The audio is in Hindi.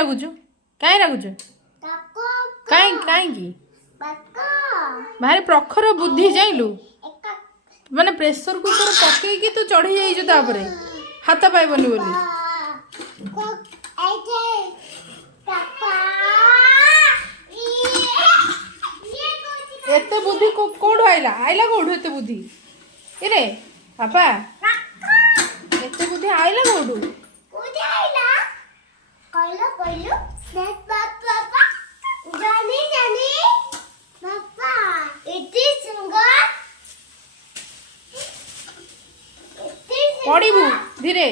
रागुचु कहीं रागुचु कहीं कहीं भारी प्रखर बुद्धि जाइलु माने प्रेशर कुकर पकई तू चढ़ी जाइजु तापरे हाथ पाइबनी बोली एते बुद्धि कोड आइला आइला कोड एते बुद्धि इरे पापा एते बुद्धि आइला कोड बुद्धि आइला कहलो कहलो पापा जानी जानी पापा इति सुंदर पड़ीबू धीरे